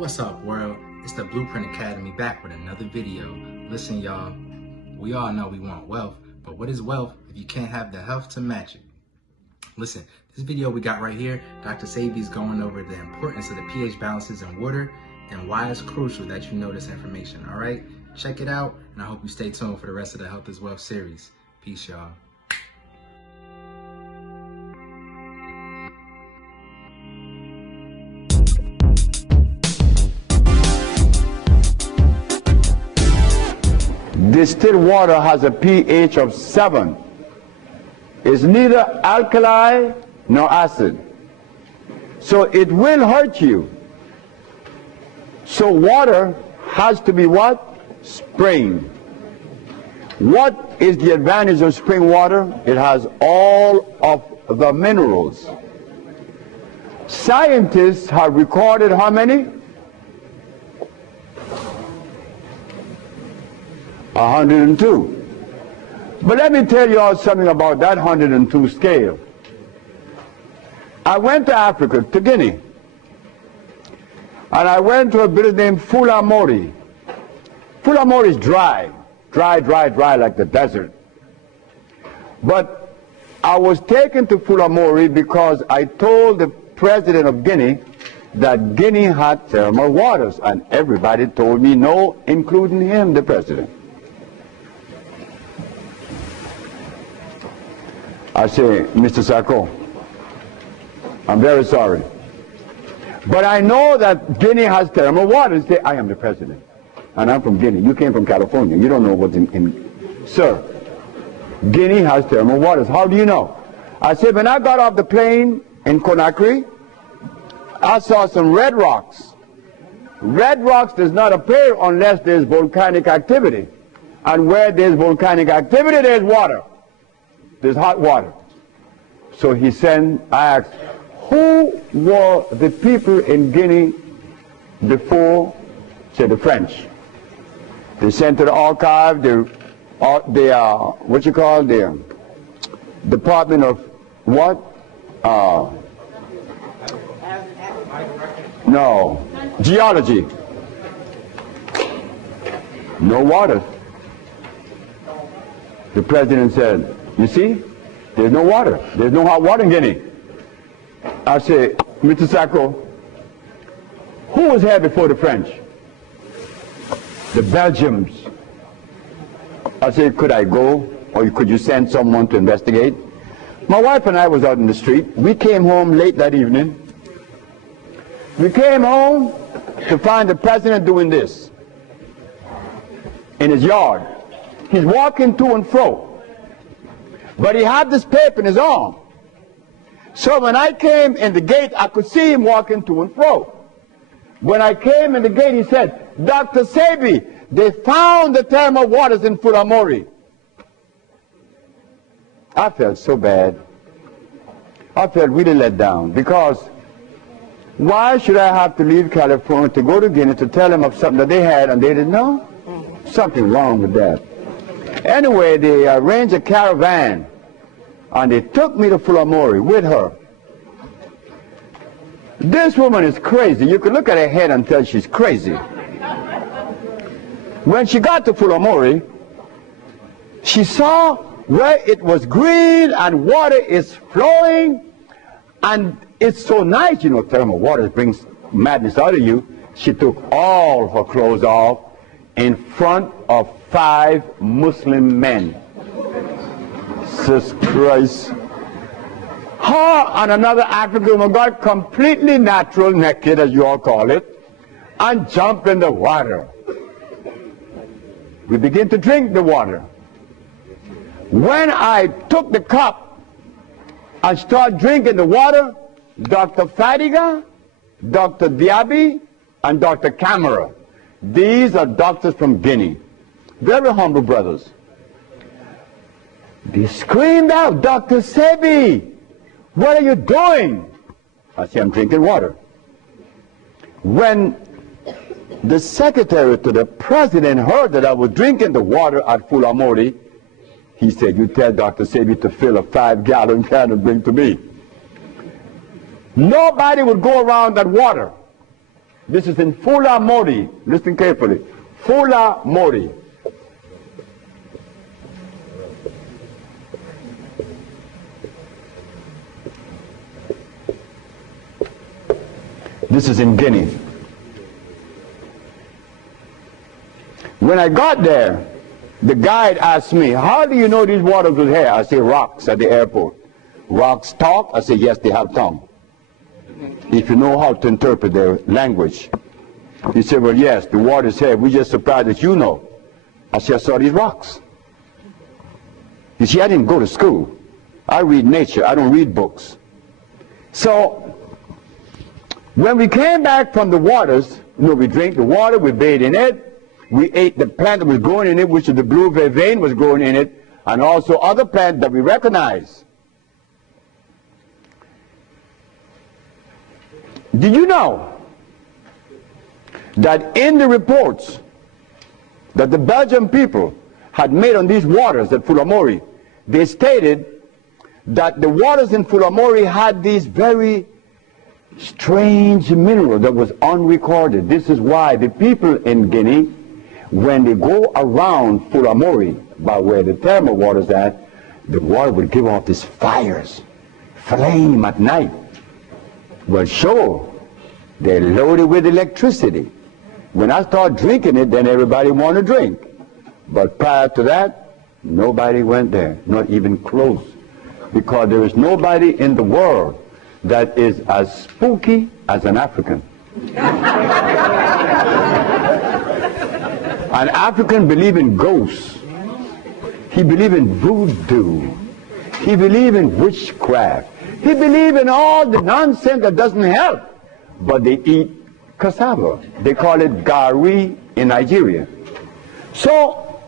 What's up, world? It's the Blueprint Academy back with another video. Listen, y'all, we all know we want wealth, but what is wealth if you can't have the health to match it? Listen, this video we got right here, Dr. Sebi is going over the importance of the pH balances in water and why it's crucial that you know this information, all right? Check it out, and I hope you stay tuned for the rest of the Health is Wealth series. Peace, y'all. Distilled water has a pH of 7. It's neither alkali nor acid. So it will hurt you. So water has to be what? Spring. What is the advantage of spring water? It has all of the minerals. Scientists have recorded how many? 102. But let me tell you all something about that 102 scale. I went to Africa, to Guinea, and I went to a village named Fulamori. Fulamori is dry like the desert. But I was taken to Fulamori because I told the president of Guinea that Guinea had thermal waters, and everybody told me no, including him, the president. I say, Mr. Sarko, I'm very sorry, but I know that Guinea has thermal waters. Say, I am the president, and I'm from Guinea. You came from California. You don't know what's in. Sir, Guinea has thermal waters. How do you know? I said, when I got off the plane in Conakry, I saw some red rocks. Red rocks does not appear unless there's volcanic activity. And where there's volcanic activity, there's water. There's hot water. So he sent, I asked, who were the people in Guinea before, say, the French? They sent to the archive, what you call the Department of what? No, geology. No water. The president said, you see, there's no water. There's no hot water in Guinea. I say, Mr. Sacco, who was here before the French? The Belgians. I said, could I go, or could you send someone to investigate? My wife and I was out in the street. We came home late that evening. We came home to find the president doing this in his yard. He's walking to and fro. But he had this paper in his arm. So when I came in the gate, I could see him walking to and fro. When I came in the gate, he said, Dr. Sebi, they found the thermal waters in Fulamori. I felt so bad. I felt really let down, because why should I have to leave California to go to Guinea to tell them of something that they had and they didn't know? Something wrong with that. Anyway, they arranged a caravan, and they took me to Fulamori with her. This woman is crazy. You could look at her head and tell she's crazy. When she got to Fulamori, she saw where it was green and water is flowing, and it's so nice, you know, thermal water brings madness out of you. She took all her clothes off in front of 5 Muslim men. Jesus Christ. Her and another African woman got completely natural naked, as you all call it, and jumped in the water. We began to drink the water. When I took the cup and started drinking the water, Dr. Fadiga, Dr. Diaby, and Dr. Camara, these are doctors from Guinea, very humble brothers. They screamed out, Dr. Sebi, what are you doing? I said, I'm drinking water. When the secretary to the president heard that I was drinking the water at Fulamori, he said, you tell Dr. Sebi to fill a 5-gallon can and bring to me. Nobody would go around that water. This is in Fula Mori. Listen carefully. Fula Mori. This is in Guinea. When I got there, the guide asked me, how do you know these waters was here? I say, rocks at the airport. Rocks talk? I say, yes, they have tongue. If you know how to interpret their language. He said, well, yes, the water's here. We're just surprised that you know. I said, I saw these rocks. You see, I didn't go to school. I read nature. I don't read books. So, when we came back from the waters, we drank the water, we bathed in it, we ate the plant that was growing in it, which is the blue vervain was growing in it, and also other plants that we recognize. Did you know that in the reports that the Belgian people had made on these waters at Fulamori, they stated that the waters in Fulamori had these very strange mineral that was unrecorded. This is why the people in Guinea, when they go around Fulamori, by where the thermal water is at, the water would give off these fires, flame at night. Well, sure, they're loaded with electricity. When I start drinking it, then everybody want to drink. But prior to that, nobody went there, not even close. Because there is nobody in the world that is as spooky as an African. An African believes in ghosts. He believes in voodoo. He believes in witchcraft. He believes in all the nonsense that doesn't help. But they eat cassava. They call it gari in Nigeria. So,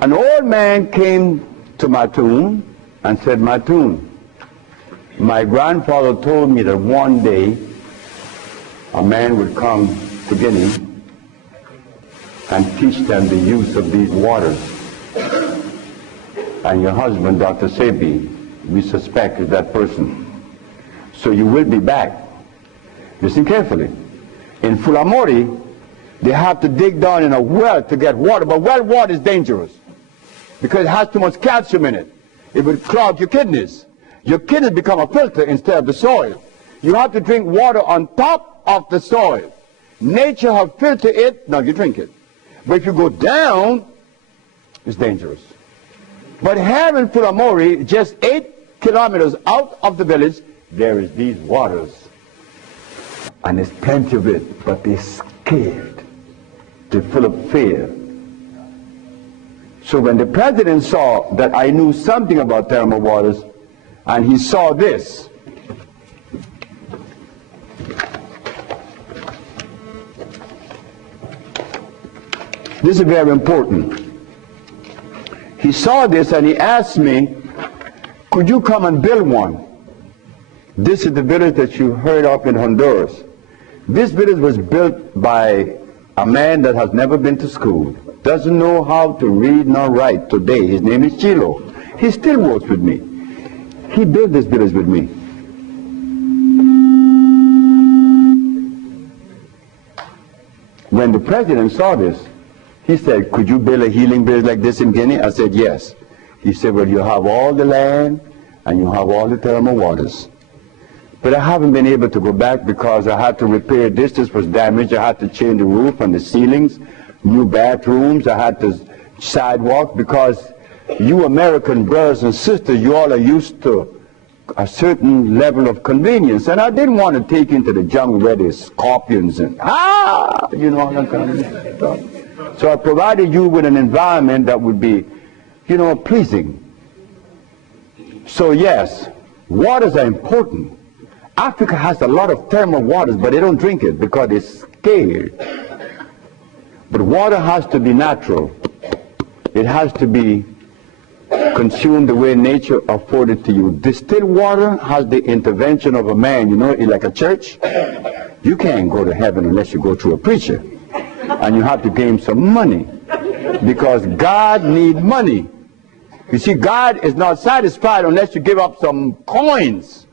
an old man came to Mattoon and said, Mattoon, my grandfather told me that one day a man would come to Guinea and teach them the use of these waters. And your husband, Dr. Sebi, we suspect is that person. So you will be back. Listen carefully. In Fulamori, they have to dig down in a well to get water, but well water is dangerous because it has too much calcium in it. It would clog your kidneys. Your kidneys become a filter instead of the soil. You have to drink water on top of the soil. Nature has filtered it, now you drink it. But if you go down, it's dangerous. But here in Fulamori, just 8 kilometers out of the village, there is these waters. And there's plenty of it, but they're scared. They're full of fear. So when the president saw that I knew something about thermal waters, and he saw this, this is very important. He saw this and he asked me, could you come and build one? This is the village that you heard of in Honduras. This village was built by a man that has never been to school, doesn't know how to read nor write today. His name is Chilo. He still works with me. He built this village with me. When the president saw this, he said, could you build a healing village like this in Guinea? I said, yes. He said, well, you have all the land and you have all the thermal waters. But I haven't been able to go back because I had to repair this. This was damaged. I had to change the roof and the ceilings, new bathrooms. I had to sidewalk because you American brothers and sisters, you all are used to a certain level of convenience. And I didn't want to take into the jungle where there's scorpions and, you know, all that kind of stuff. So I provided you with an environment that would be, you know, pleasing. So yes, waters are important. Africa has a lot of thermal waters, but they don't drink it because they're scared. But water has to be natural. It has to be consumed the way nature afforded to you. Distilled water has the intervention of a man, you know, like a church. You can't go to heaven unless you go through a preacher. And you have to give him some money because God needs money. You see, God is not satisfied unless you give up some coins.